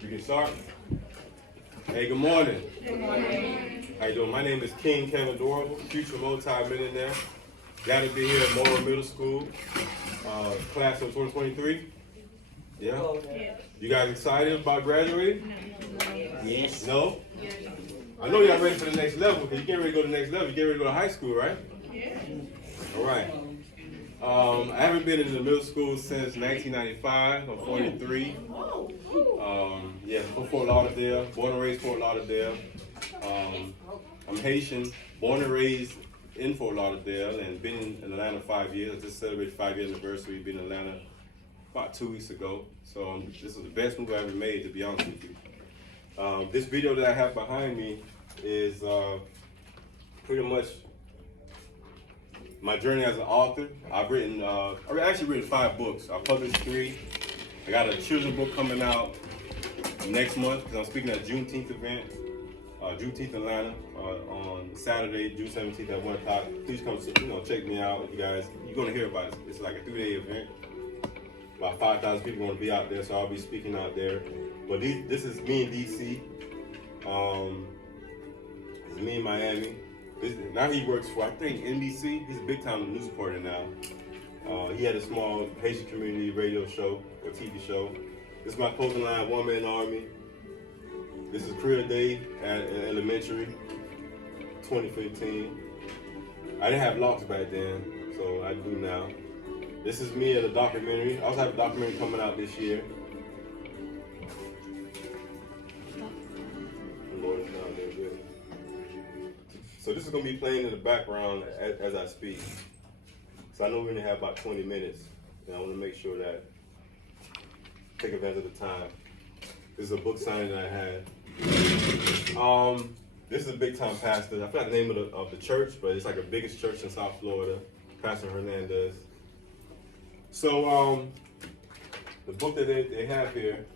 You can start. Hey, good morning. Good morning. How you doing? My name is King Kevin Dorival, future multi-millionaire. Glad to be here at Morrow Middle School, class of 2023. Yeah? You guys excited about graduating? Yes. No? I know y'all ready for the next level, because you can't ready to go to the next level. You get ready to go to high school, right? Yeah. All right. I haven't been in the middle school since 1995. I'm 43. Yeah, from Fort Lauderdale, born and raised Fort Lauderdale. I'm Haitian, born and raised in Fort Lauderdale, and been in Atlanta 5 years. I just celebrated 5-year anniversary. Been in Atlanta about 2 weeks ago. So this is the best move I ever made, to be honest with you. This video that I have behind me is pretty much my journey as an author. I've actually written 5 books. I published 3. I got a children's book coming out next month because I'm speaking at a Juneteenth event, Juneteenth Atlanta, on Saturday, June 17th at 1 o'clock. Please come, check me out. You guys, you're gonna hear about it. It's like a 3-day event. About 5,000 people gonna be out there, so I'll be speaking out there. But this is me in DC. This is me in Miami. Now he works for, I think, NBC. He's a big time news reporter now. He had a small Haitian community radio show or TV show. This is my clothing line, One Man Army. This is Career Day at Elementary, 2015. I didn't have locks back then, so I do now. This is me at a documentary. I also have a documentary coming out this year. So this is going to be playing in the background as I speak. So I know we only have about 20 minutes, and I want to make sure that take advantage of the time. This is a book signing that I had. This is a big time pastor. I forgot the name of the church, but it's like the biggest church in South Florida, Pastor Hernandez. So the book that they have here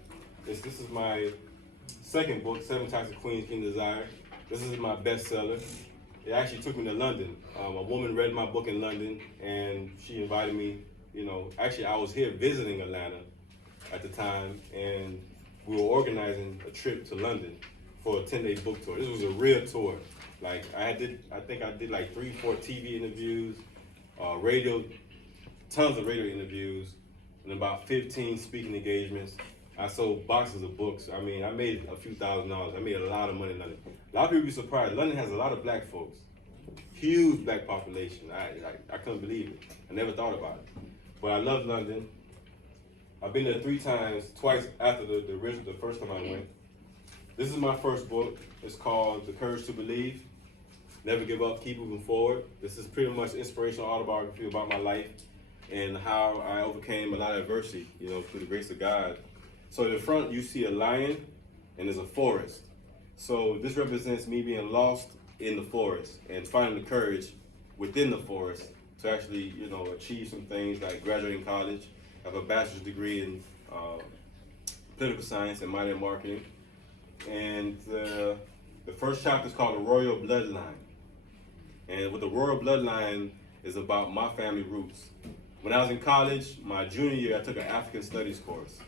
this is my second book, 7 Types of Queens, King Desire. This is my bestseller. It actually took me to London. A woman read my book in London, and she invited me. Actually, I was here visiting Atlanta at the time, and we were organizing a trip to London for a 10-day book tour. This was a real tour. Like I think I did like 3-4 TV interviews, tons of radio interviews, and about 15 speaking engagements. I sold boxes of books. I mean, I made a few $1,000s. I made a lot of money in London. A lot of people be surprised. London has a lot of black folks. Huge black population. I couldn't believe it. I never thought about it. But I love London. I've been there 3 times, twice after the first time I went. This is my first book. It's called The Courage to Believe. Never give up, keep moving forward. This is pretty much inspirational autobiography about my life and how I overcame a lot of adversity, through the grace of God. So in the front, you see a lion, and there's a forest. So this represents me being lost in the forest and finding the courage within the forest to actually, achieve some things like graduating college. I have a bachelor's degree in political science and minor in marketing. And the first chapter is called The Royal Bloodline. And what the Royal Bloodline is about my family roots. When I was in college, my junior year, I took an African Studies course.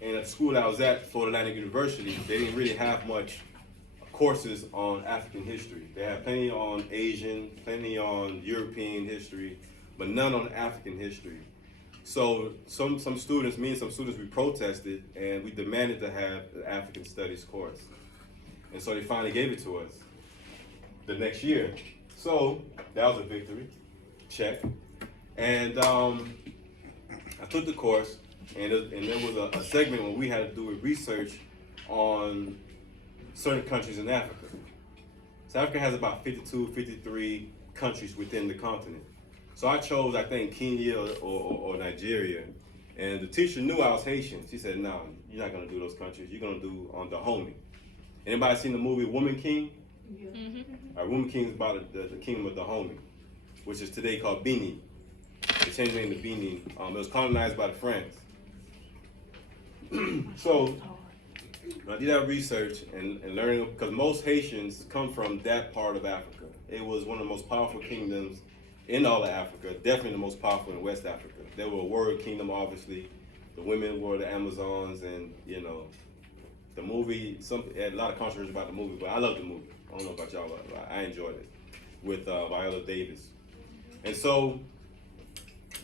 And at the school I was at, Florida Atlantic University, they didn't really have much courses on African history. They had plenty on Asian, plenty on European history, but none on African history. So some students, me and some students, we protested and we demanded to have the African Studies course. And so they finally gave it to us the next year. So that was a victory, check. And I took the course. And there was a segment where we had to do a research on certain countries in Africa. So Africa has about 52, 53 countries within the continent. So I chose, I think, Kenya or Nigeria. And the teacher knew I was Haitian. She said, no, you're not going to do those countries. You're going to do on Dahomey. Anybody seen the movie Woman King? Yeah. Mm-hmm. Woman King is about the kingdom of Dahomey, which is today called Benin. They changed the name to Benin. It was colonized by the French. So I did that research and learning, because most Haitians come from that part of Africa. It was one of the most powerful kingdoms in all of Africa, definitely the most powerful in West Africa. They were a warrior kingdom, obviously. the women were the Amazons, and you know, the movie. Had a lot of controversy about the movie, but I love the movie. I don't know about y'all, but I enjoyed it with Viola Davis. And so,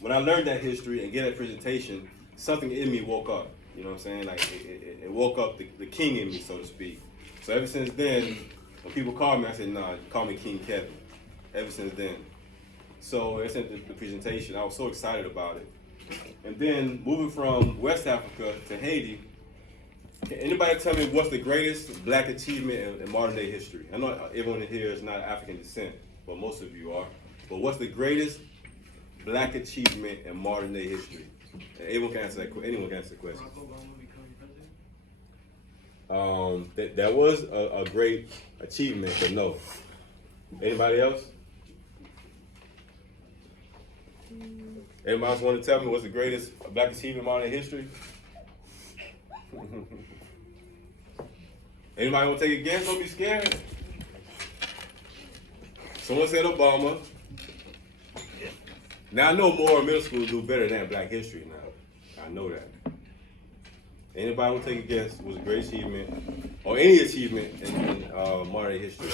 when I learned that history and get that presentation, something in me woke up. You know what I'm saying? Like it woke up the king in me, so to speak. So ever since then, when people call me, I said, "Nah, call me King Kevin." Ever since then. So I sent the presentation. I was so excited about it. And then moving from West Africa to Haiti, can anybody tell me what's the greatest black achievement in modern day history? I know everyone in here is not African descent, but most of you are. But what's the greatest black achievement in modern day history? Anyone can answer the question. That was a great achievement, but no. Anybody else? Anybody else want to tell me what's the greatest black achievement in modern history? Anybody want to take a guess? Don't be scared. Someone said Obama. Now I know Morrow Middle School do better than Black History now. I know that. Anybody want to take a guess? What's a great achievement or any achievement in modern history?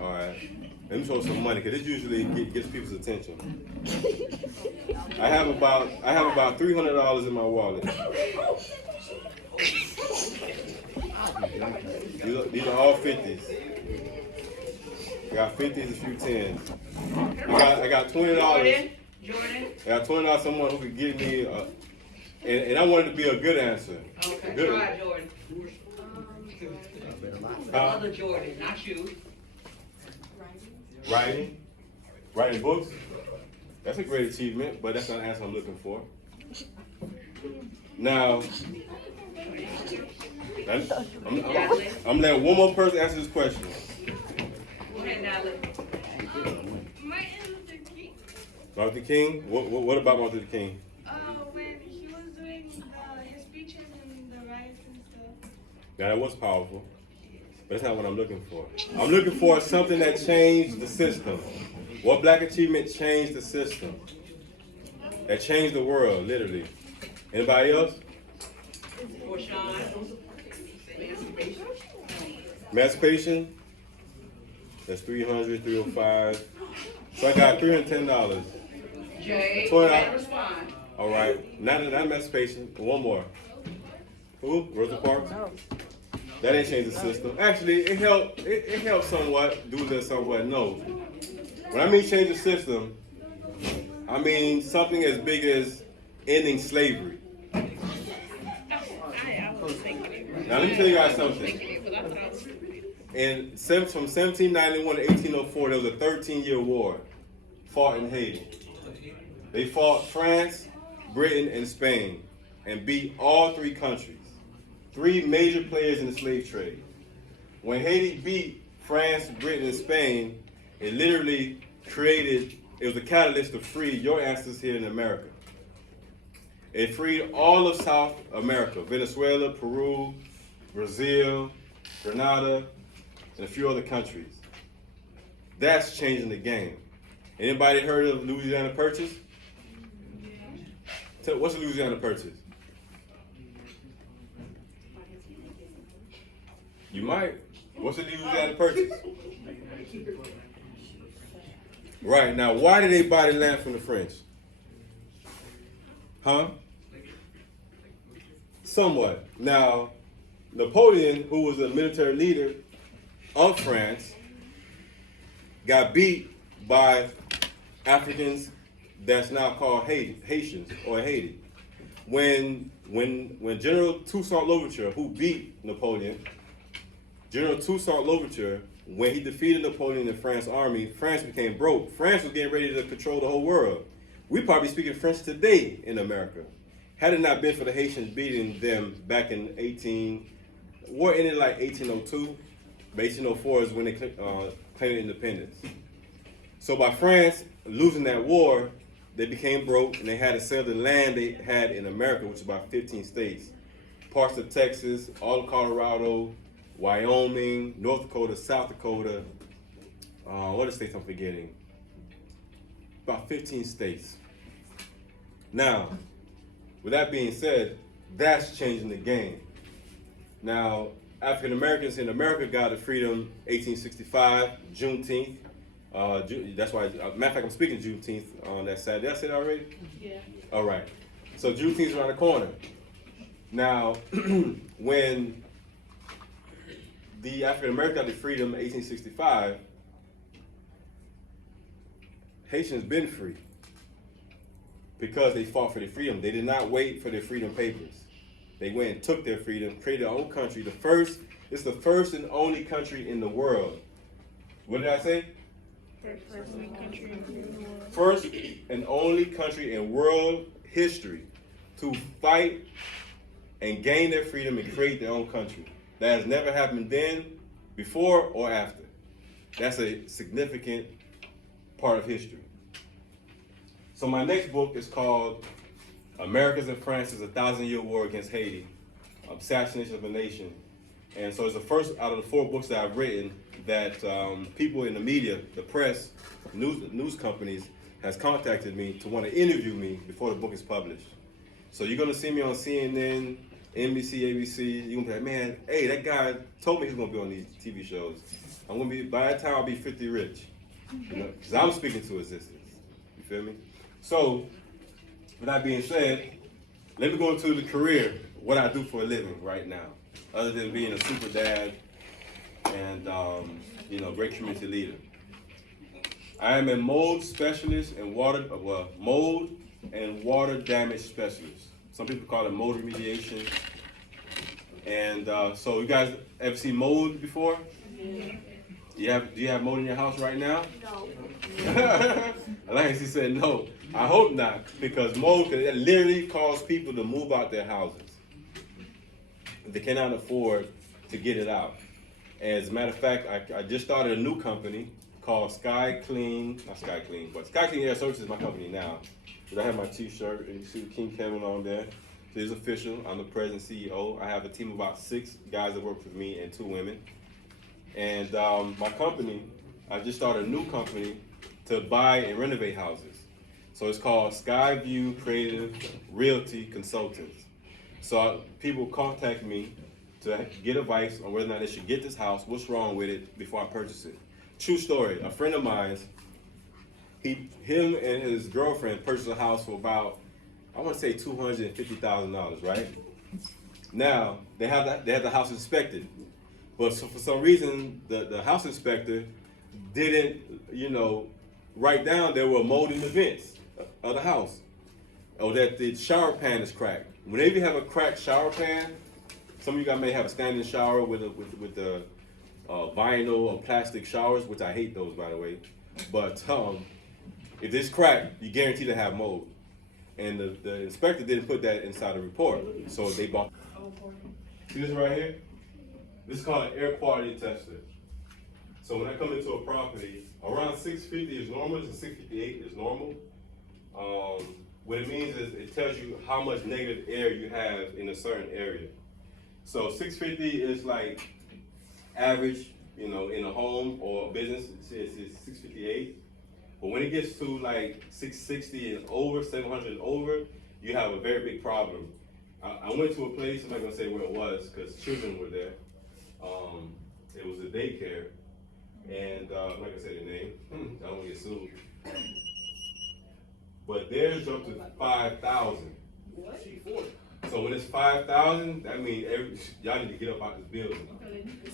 All right. Let me throw some money because this usually gets people's attention. I have about $300 in my wallet. These are all 50s. I got 50s, a few 10s. I got $20. Jordan. I got $20. Someone who could give me and I wanted to be a good answer. Okay, Good. try Jordan. Other Jordan, not you. Writing books. That's a great achievement, but that's not the answer I'm looking for. Now, I'm letting one more person answer this question. Go ahead, Natalie. Martin Luther King. Martin Luther King? What about Martin Luther King? When he was doing his speeches and the riots and stuff. Now that was powerful, but that's not what I'm looking for. I'm looking for something that changed the system. What black achievement changed the system? That changed the world, literally. Anybody else? For Sean. Emancipation? That's $300, $305. So I got $310. Jay, $20. can't respond. All right, not emancipation. One more. Who? Rosa Parks? That didn't change the system. Actually, it helped. It helped somewhat. Do this somewhat. No. When I mean change the system, I mean something as big as ending slavery. Now let me tell you guys something. From 1791 to 1804, there was a 13-year war fought in Haiti. They fought France, Britain, and Spain, and beat all three countries. Three major players in the slave trade. When Haiti beat France, Britain, and Spain, it literally it was a catalyst to free your ancestors here in America. It freed all of South America, Venezuela, Peru, Brazil, Grenada, and a few other countries. That's changing the game. Anybody heard of Louisiana Purchase? What's a Louisiana Purchase? You might. What's a Louisiana Purchase? Right, now why did they buy the land from the French? Huh? Somewhat. Now, Napoleon, who was a military leader of France, got beat by Africans that's now called Haitians or Haiti. When General Toussaint Louverture, who beat Napoleon, General Toussaint Louverture, when he defeated Napoleon in France army, France became broke. France was getting ready to control the whole world. We probably speaking French today in America. Had it not been for the Haitians beating them back in war ended like 1802, but 1804 is when they claimed independence. So by France losing that war, they became broke and they had to sell the land they had in America, which is about 15 states. Parts of Texas, all of Colorado, Wyoming, North Dakota, South Dakota, what are states I'm forgetting? About 15 states. Now, with that being said, that's changing the game. Now, African Americans in America got the freedom 1865, Juneteenth. That's why, matter of fact, I'm speaking Juneteenth on that Saturday. Did I say that already? Yeah. All right. So Juneteenth's around the corner. Now, when the African Americans got the freedom in 1865, Haitians been free because they fought for their freedom. They did not wait for their freedom papers. They went and took their freedom, created their own country. It's the first and only country in the world. What did I say? First and only country in world history to fight and gain their freedom and create their own country. That has never happened then, before, or after. That's a significant part of history. So my next book is called Americans and France's 1,000-Year War Against Haiti, Assassination of a Nation. And so it's the first out of the 4 books that I've written that people in the media, the press, news companies has contacted me to want to interview me before the book is published. So you're gonna see me on CNN, NBC, ABC. You're gonna be like, man, hey, that guy told me he's gonna be on these TV shows. I'm gonna be, by that time I'll be 50 rich. You know, because I'm speaking to existence. You feel me? So, with that being said, let me go into the career, what I do for a living right now, other than being a super dad and great community leader. I am a mold specialist and mold and water damage specialist. Some people call it mold remediation. And so you guys ever seen mold before? Yeah. Do you have mold in your house right now? No. Alliance, he said no. I hope not, because mold can literally cause people to move out their houses. They cannot afford to get it out. As a matter of fact, I just started a new company called Sky Clean Air Services is my company now. But I have my t-shirt and you see King Kevin on there. So it's official. I'm the president CEO. I have a team of about 6 guys that work with me and 2 women. And my company, I just started a new company to buy and renovate houses. So it's called Skyview Creative Realty Consultants. So people contact me to get advice on whether or not they should get this house, what's wrong with it before I purchase it. True story, a friend of mine, him and his girlfriend purchased a house for about, I want to say $250,000, right? Now, they had the house inspected. But so for some reason, the house inspector didn't, write down there were mold in the vents of the house, or that the shower pan is cracked. Whenever you have a cracked shower pan, some of you guys may have a standing shower with the vinyl or plastic showers, which I hate those, by the way. But if it's cracked, you guarantee to have mold. And the inspector didn't put that inside the report, so they bought. See this right here? This is called an air quality tester. So when I come into a property, around 650 is normal, and 658 is normal. What it means is it tells you how much negative air you have in a certain area. So 650 is like average, in a home or a business, it's 658. But when it gets to like 660 and over, 700 and over, you have a very big problem. I went to a place, I'm not gonna say where it was, because children were there. It was a daycare, and I'm not gonna say the name, I don't wanna get sued. But theirs jumped to 5,000. What? So when it's 5,000, that means y'all need to get up out this building.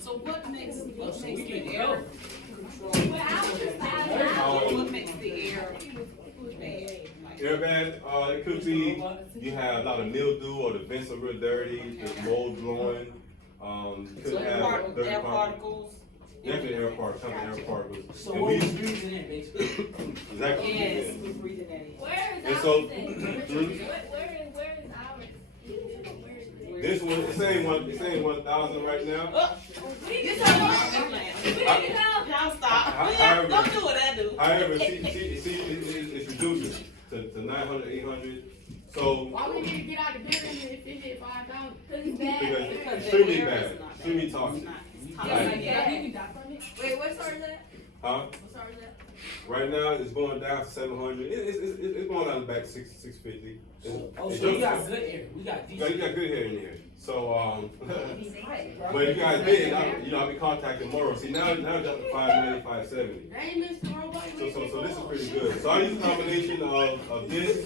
So what makes the air control? What makes the air bad? Air bad, it could be you have a lot of mildew or the vents are real dirty, there's mold blowing. You could have dirty Air particles. Definitely air particles. So what is breathing in, basically? Exactly. Yes, we're breathing that in. Where is And ours so, then? Where is ours? this one, it's saying 1,000 right now. You Y'all stop. Don't do what I do. However, see, it's reducing to 900, 800. So, Why would you get out of the building if it hit 5,000? Because it's bad. because extremely bad, extremely toxic. Wait, what store is that? Huh? What store is that? Right now, it's going down to 700. It's going down back 650. Oh, so you got good hair. We got You decent. got good hair in here. So, but you guys did. I'll be contacting Morrow. See, now it's up to 590, 570. Hey, Mr. Robot. So this is pretty good. So I use a combination of this,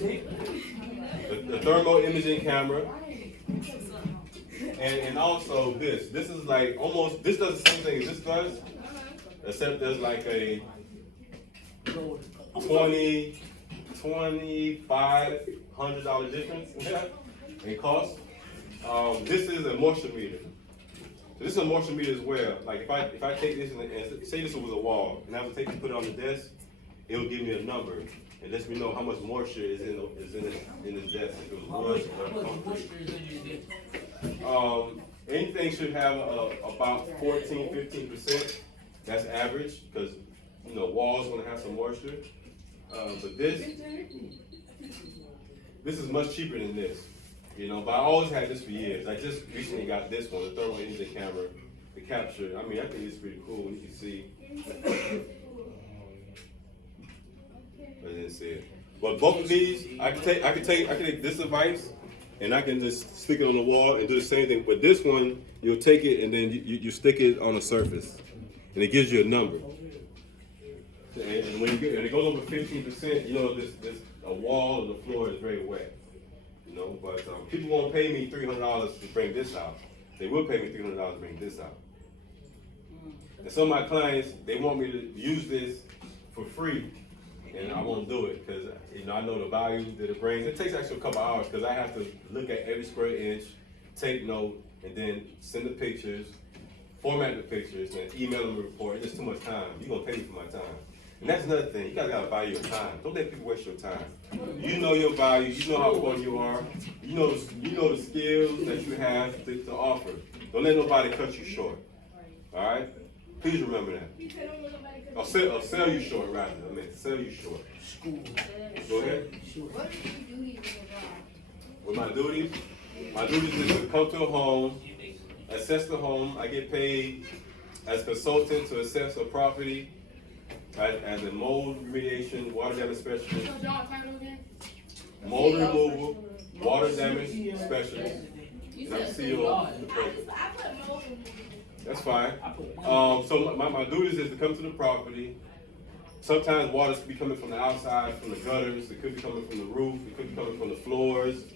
the thermal imaging camera, and also this. This is like almost, this does the same thing as this does, except there's like a $2,500 difference in cost. This is a moisture meter. So this is a moisture meter as well. Like if I take this and say this was a wall, and I would take and put it on the desk, it will give me a number. It lets me know how much moisture is in this desk. If it was wood or concrete. Anything should have about 14-15%. That's average because walls gonna have some moisture. But this is much cheaper than this. But I always had this for years. I just recently got this one, the thermal imaging camera, to capture. I mean, I think it's pretty cool. You can see. I didn't see it. But both of these, I can take this device and I can just stick it on the wall and do the same thing. But this one, you'll take it and then you stick it on a surface, and it gives you a number. And when it goes over 15%, this a wall or the floor is very wet. But people won't pay me $300 to bring this out. They will pay me $300 to bring this out. And some of my clients, they want me to use this for free, and I won't do it because I know the value that it brings. It takes actually a couple hours because I have to look at every square inch, take note, and then send the pictures, format the pictures, and email them a report. It's just too much time. You're gonna pay me for my time. And that's another thing. You guys gotta value your time. Don't let people waste your time. You know your value. You know how important you are. You know the skills that you have to offer. Don't let nobody cut you short. All right? Please remember that. Or sell you short rather. Sell you short. Go ahead. What do you do here with your job? With my duties? My duties is to come to a home, assess the home. I get paid as a consultant to assess a property. As a mold remediation, water damage specialist, What's your job title again? mold removal, water damage specialist, and I'm CEO of the program. I put mold in. That's fine. So my duties is to come to the property. Sometimes water's be coming from the outside, from the gutters. It could be coming from the roof. It could be coming from the floors.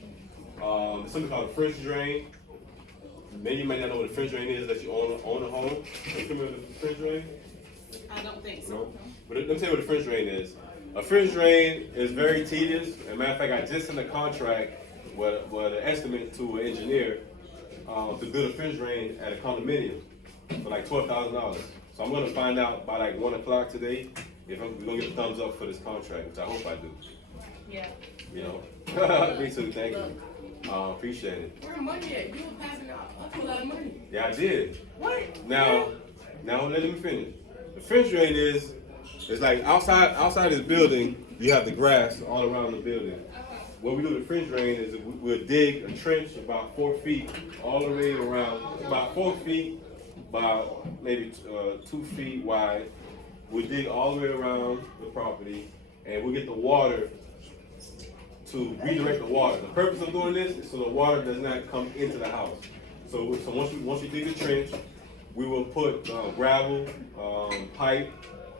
There's something called a French drain. Maybe you might not know what a French drain is that you own a home. Are you familiar with the French drain? I don't think so. No? But let me tell you what a French drain is. A French drain is very tedious. As a matter of fact, I just signed a contract with an estimate to an engineer to build a French drain at a condominium for like $12,000. So I'm going to find out by like 1 o'clock today if we're going to get a thumbs up for this contract, which I hope I do. Yeah. Me too, thank you. Appreciate it. Where money at? You were passing out a lot of money. Yeah, I did. What? Now let me finish. The French drain is like outside this building, you have the grass all around the building. What we do with the French drain is we'll dig a trench about 4 feet all the way around, about 4 feet, about maybe 2 feet wide. We dig all the way around the property, and we get the water to redirect the water. The purpose of doing this is so the water does not come into the house. So once we dig the trench, we will put gravel, pipe,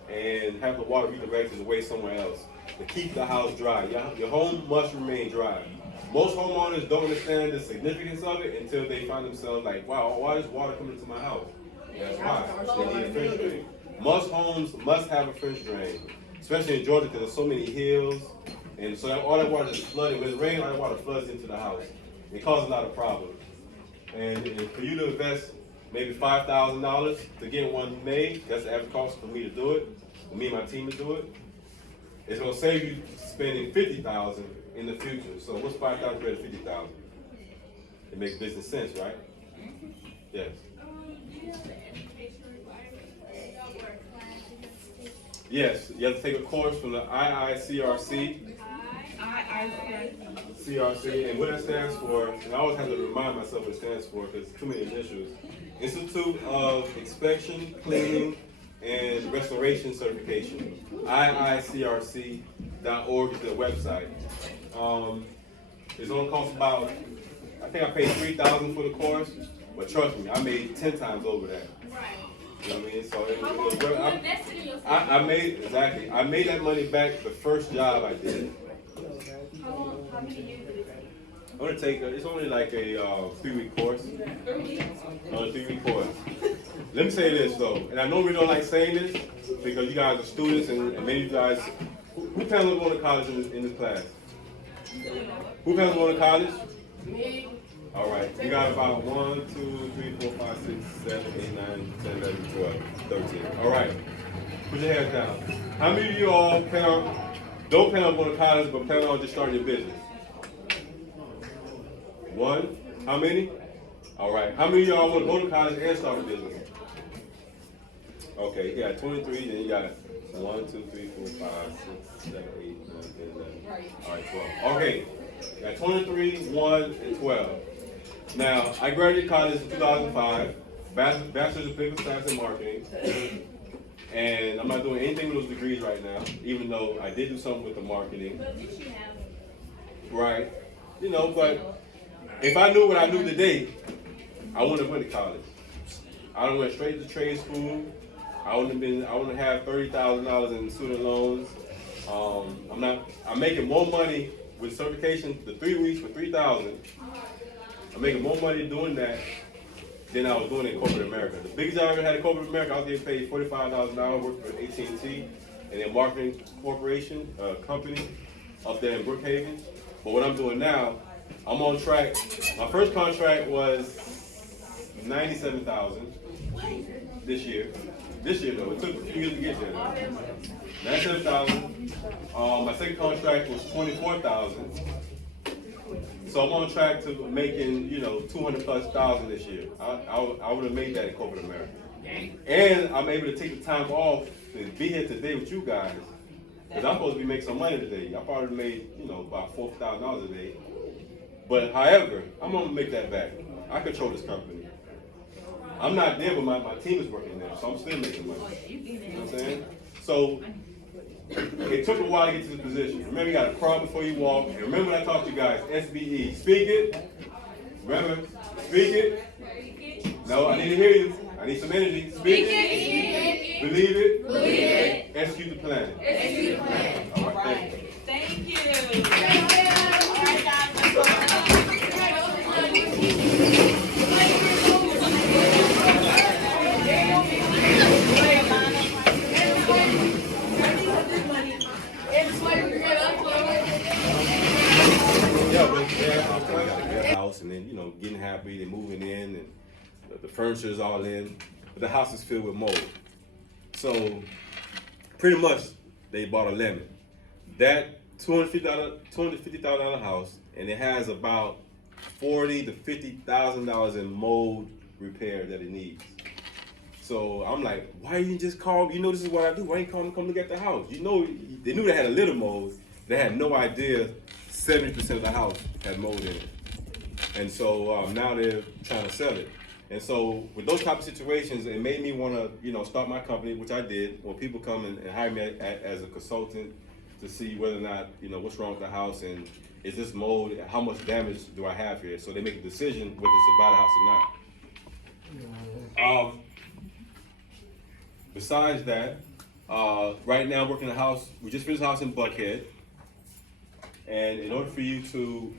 and have the water redirected away somewhere else to keep the house dry. Your home must remain dry. Most homeowners don't understand the significance of it until they find themselves like, wow, why is water coming into my house? That's why. They need a French drain. Most homes must have a French drain, especially in Georgia because there's so many hills. And so all that water is flooding. When it's raining, all that water floods into the house. It causes a lot of problems. And for you to invest maybe $5,000 to get one made, that's the average cost for me to do it, for me and my team to do it. It's gonna save you spending $50,000 in the future. So what's $5,000 compared to $50,000? It makes business sense, right? Yes. Do you have the education requirements? Yes, you have to take a course from the IICRC. CRC, and what that stands for, and I always have to remind myself what it stands for because it's too many initials. Institute of Inspection, Cleaning, and restoration certification. IICRC.org is the website. It's gonna cost about, I think I paid $3,000 for the course, but trust me, I made 10 times over that. You know what I mean? So it was You I invested in yourself. I made, exactly, I made that money back the first job I did. How many years did it take? I'm gonna take, it's only like a 3-week course. 3 weeks. On a 3-week course. Let me say this though, and I normally don't like saying this because you guys are students and many of you guys, who plans on going to college in this class? Who plans on going to college? Me. All right, you got about 1, 2, 3, 4, 5, 6, 7, 8, 9, 10, 11, 12, 13. All right, put your hands down. How many of you all don't plan on going to college but plan on just starting your business? 1. How many? All right. How many of y'all want to go to college and start a business? Okay, you got 23, then you got 1, 2, 3, 4, 5, 6, 7, 8, 9, 10, 11. All right, 12. Okay, you got 23, 1, and 12. Now, I graduated college in 2005, Bachelor's of Political Science and Marketing, and I'm not doing anything with those degrees right now, even though I did do something with the marketing. But did you have it? Right. You know, but if I knew what I knew today, I wouldn't have went to college. I would have went straight to trade school. I wouldn't have $30,000 in student loans. I'm making more money with certification, the 3 weeks for $3,000. I'm making more money doing that than I was doing in corporate America. The biggest job I ever had in corporate America, I was getting paid $45 an hour working for AT&T and then marketing corporation, company up there in Brookhaven. But what I'm doing now, I'm on track. My first contract was $97,000 this year. This year though, it took a few years to get there. $97,000. My second contract was $24,000. So I'm on track to making, $200,000+ this year. I would have made that in corporate America. And I'm able to take the time off to be here today with you guys. Because I'm supposed to be making some money today. I probably made, about $4,000 a day. But however, I'm gonna make that back. I control this company. I'm not there, but my team is working there, so I'm still making money. You know what I'm saying? So it took a while to get to this position. Remember, you gotta crawl before you walk. And remember when I talked to you guys, SBE. Speak it. Remember, speak it. No, I need to hear you. I need some energy. Speak it. Believe it. Execute the plan. All right, thank you. Thank you. All right, guys, let's go. House and then getting happy and moving in and the furniture is all in, but the house is filled with mold. So pretty much they bought a lemon. That $250,000 house, and it has about $40,000 to $50,000 in mold repair that it needs. So I'm like, why you just call? This is what I do. Why you call them come look at the house? They knew they had a little mold. They had no idea 70% of the house had mold in it. And so now they're trying to sell it. And so with those type of situations, it made me want to, start my company, which I did. When people come and hire me as a consultant to see whether or not, what's wrong with the house and is this mold, how much damage do I have here? So they make a decision whether to buy the house or not. Besides that, right now I'm working in a house. We just finished a house in Buckhead. And in order for you to,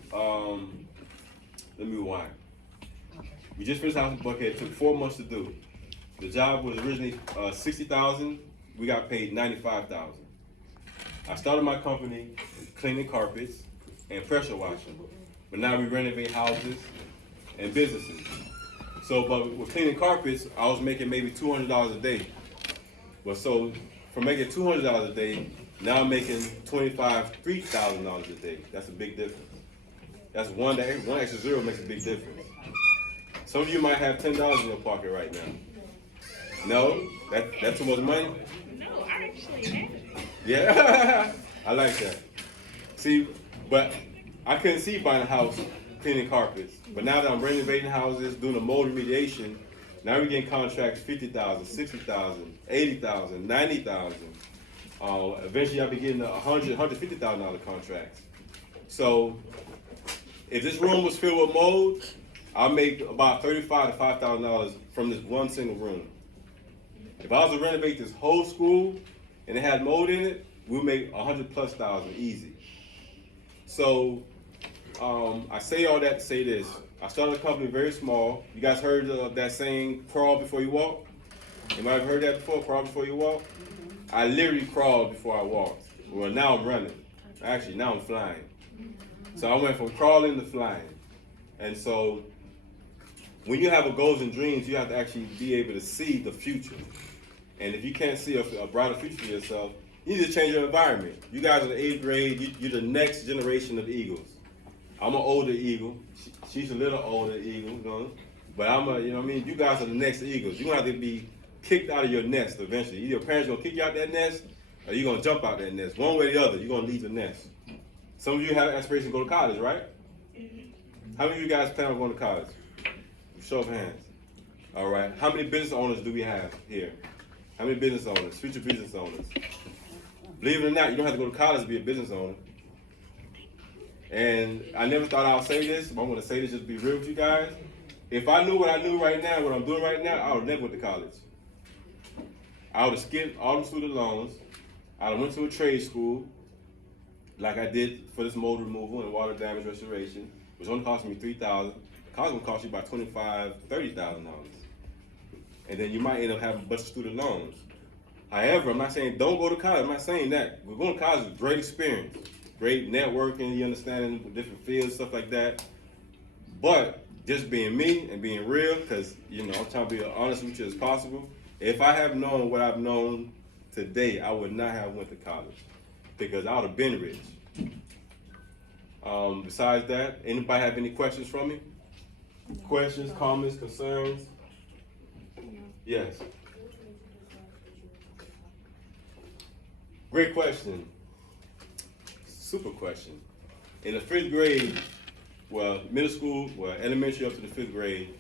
let me rewind. We just finished a house in Buckhead. It took 4 months to do. The job was originally $60,000. We got paid $95,000. I started my company cleaning carpets and pressure washing. But now we renovate houses and businesses. So, but with cleaning carpets, I was making maybe $200 a day. But so, from making $200 a day, now I'm making $3,000 a day. That's a big difference. That's one extra zero makes a big difference. Some of you might have $10 in your pocket right now. No? That's too much money? No, I actually have it. Yeah, I like that. See, but I couldn't see buying a house, cleaning carpets. But now that I'm renovating houses, doing a mold remediation, Now we're getting contracts 50,000, 60,000, 80,000, 90,000. Eventually I'll be getting $150,000 contracts. So if this room was filled with mold, I'll make about $35,000 to $5,000 from this one single room. If I was to renovate this whole school and it had mold in it, we'll make $100,000+ easy. So I say all that to say this. I started a company very small. You guys heard of that saying, crawl before you walk? Anybody ever heard that before, crawl before you walk? I literally crawled before I walked. Well, now I'm running. Actually, now I'm flying. So I went from crawling to flying. And so when you have a goals and dreams, you have to actually be able to see the future. And if you can't see a brighter future for yourself, you need to change your environment. You guys are the 8th grade, you're the next generation of Eagles. I'm an older Eagle. She's a little older Eagle, you know? But I'm a, you know what I mean? You guys are the next Eagles. You're gonna have to be kicked out of your nest eventually. Either your parents gonna kick you out that nest, or you're gonna jump out that nest. One way or the other, you're gonna leave the nest. Some of you have aspirations to go to college, right? How many of you guys plan on going to college? Show of hands. All right. How many business owners do we have here? How many business owners, future business owners? Believe it or not, you don't have to go to college to be a business owner. And I never thought I'd say this, but I'm going to say this just to be real with you guys. If I knew what I knew right now, what I'm doing right now, I would have never went to college. I would have skipped all the student loans. I would have went to a trade school, like I did for this mold removal and water damage restoration, which only cost me $3,000. College will cost you about $25,000, $30,000. And then you might end up having a bunch of student loans. However, I'm not saying don't go to college. I'm not saying that. We're going to college is a great experience. Great networking, you understanding different fields, stuff like that. But just being me and being real, because you know I'm trying to be as honest with you as possible. If I have known what I've known today, I would not have went to college because I would have been rich. Besides that, anybody have any questions from me? Questions, comments, concerns? Yes. Great question. Super question. In the 5th grade, well, middle school, well, elementary up to the 5th grade,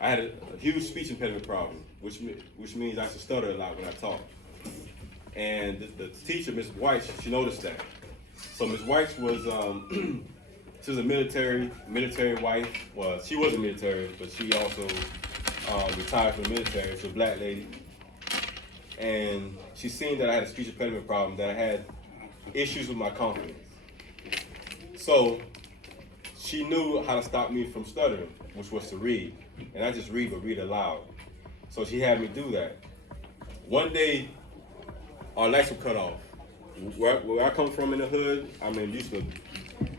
I had a huge speech impediment problem, which means I should stutter a lot when I talk. And the teacher, Ms. White, she noticed that. So Ms. White was, she was a military wife. Well, she was a military, but she also retired from the military. She's a black lady. And she seen that I had a speech impediment problem, that I had issues with my confidence. So she knew how to stop me from stuttering, which was to read. And not just read, but read aloud. So she had me do that. One day, our lights were cut off. Where I come from in the hood, I mean, used to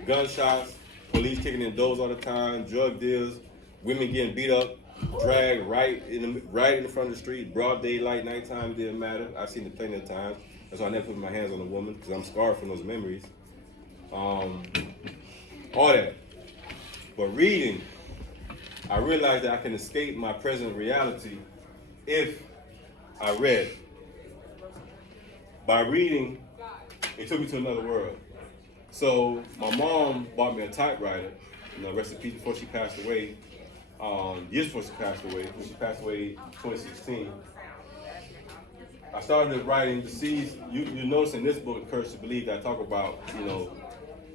gunshots, police kicking in doors all the time, drug deals, women getting beat up, dragged right in the front of the street, broad daylight, nighttime, didn't matter. I've seen it plenty of times. That's why I never put my hands on a woman, because I'm scarred from those memories. All that. But reading, I realized that I can escape my present reality if I read. By reading, it took me to another world. So my mom bought me a typewriter, you know, rest in peace, before she passed away. Years before she passed away, when she passed away in 2016. I started writing the seeds. You notice in this book, Courage to Believe, that I talk about, you know,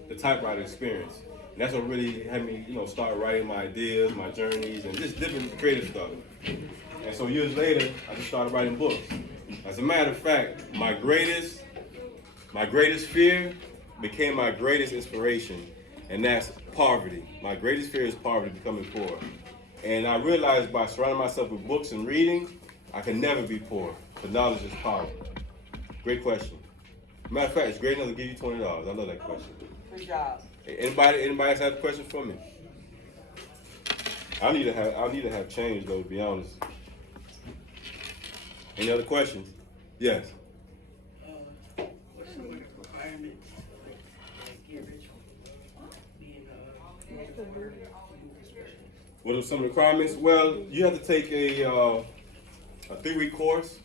the typewriter experience. And that's what really had me, you know, start writing my ideas, my journeys, and just different creative stuff. And so years later, I just started writing books. As a matter of fact, my greatest fear became my greatest inspiration, and that's poverty. My greatest fear is poverty, becoming poor. And I realized by surrounding myself with books and reading, I can never be poor. But knowledge is power. Great question. Matter of fact, it's great enough to give you $20. I love that question. Good job. Anybody else have a question for me? I need to have change though, to be honest. Any other questions? Yes. What's some of the requirements to get rich being What are some of the requirements? Well, you have to take a 3-week course.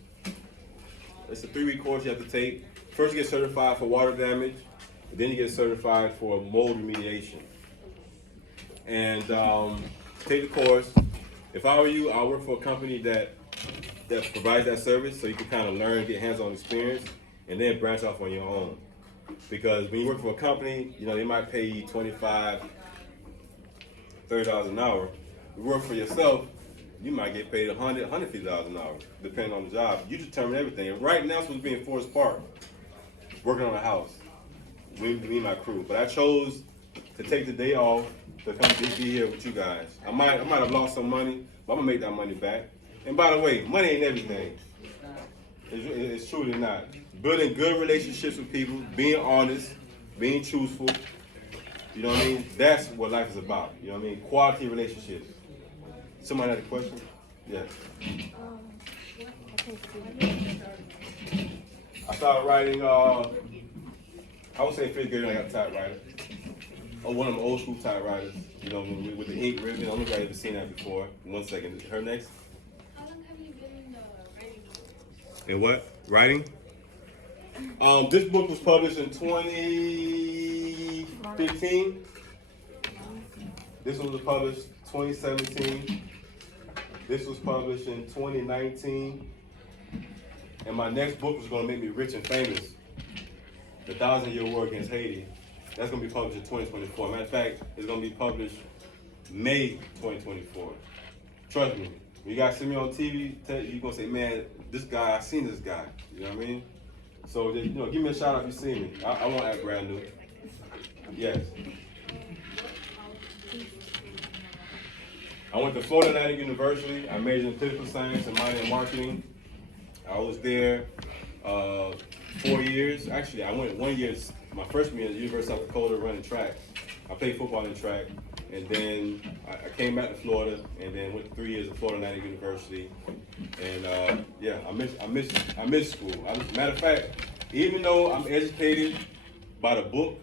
It's a 3-week course you have to take. First you get certified for water damage, and then you get certified for mold remediation. And take the course. If I were you, I'll work for a company that provides that service, so you can kind of learn, get hands-on experience, and then branch off on your own. Because when you work for a company, you know, they might pay you $25, $30 an hour. You work for yourself, you might get paid $100, $150 an hour, depending on the job. You determine everything. And right now, I'm supposed to be in Forest Park, working on a house, me and my crew. But I chose to take the day off to come be here with you guys. I might have lost some money, but I'm gonna make that money back. And by the way, money ain't everything. It's truly not. Building good relationships with people, being honest, being truthful. You know what I mean? That's what life is about. You know what I mean? Quality relationships. Somebody had a question? Yes. I started writing, I would say 5th grade when I got a typewriter. Oh, one of them old school typewriters, you know, with the ink ribbon. I don't know if I've ever seen that before. 1 second. Her next? How long have you been in the writing? In what? Writing? This book was published in 2015. This one was published 2017. This was published in 2019. And my next book was going to make me rich and famous. The 1,000-Year War Against Haiti. That's going to be published in 2024. Matter of fact, it's going to be published May 2024. Trust me. When you guys see me on TV, you're going to say, man, this guy, I seen this guy. You know what I mean? So, you know, give me a shout out if you see me. I won't act brand new. Yes. I went to Florida Atlantic University. I majored in political science and minor in marketing. I was there 4 years. Actually, I went 1 year, my freshman year at the University of South Dakota running track. I played football and track. And then I came back to Florida, and then went 3 years at Florida Atlantic University. And yeah, I miss school. Matter of fact, even though I'm educated by the book,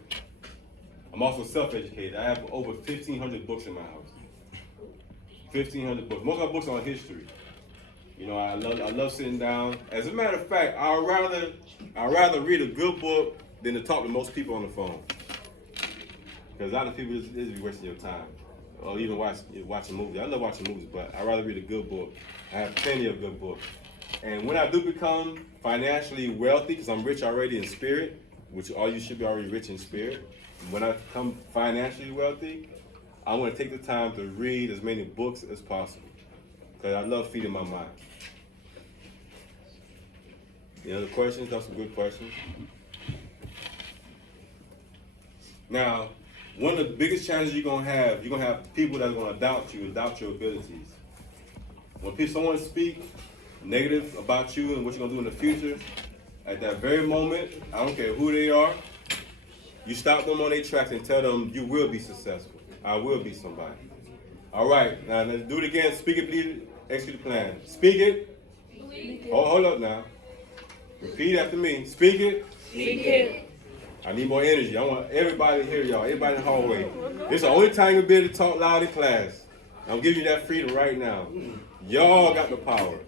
I'm also self-educated. I have over 1,500 books in my house. 1,500 books. Most of my books are on history. You know, I love sitting down. As a matter of fact, I'd rather read a good book than to talk to most people on the phone. Because a lot of people just be wasting your time. Or even watching movies. I love watching movies, but I'd rather read a good book. I have plenty of good books. And when I do become financially wealthy, because I'm rich already in spirit, which all you should be already rich in spirit. When I become financially wealthy, I want to take the time to read as many books as possible. Because I love feeding my mind. Any other questions? That's some good questions. Now, one of the biggest challenges you're gonna have people that are gonna doubt you and doubt your abilities. When someone speaks negative about you and what you're gonna do in the future, at that very moment, I don't care who they are, you stop them on their tracks and tell them you will be successful. I will be somebody. All right, now let's do it again. Speak it, believe it, execute the plan. Speak it. Hold up now. Repeat after me. Speak it. Speak it. I need more energy. I want everybody to hear y'all. Everybody in the hallway. This is the only time you'll be able to talk loud in class. I'm giving you that freedom right now. Y'all got the power.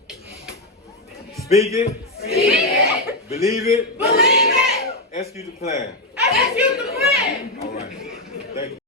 Speak it. Speak it. Believe it. Believe it. Execute the plan. Execute the plan. All right. Thank you.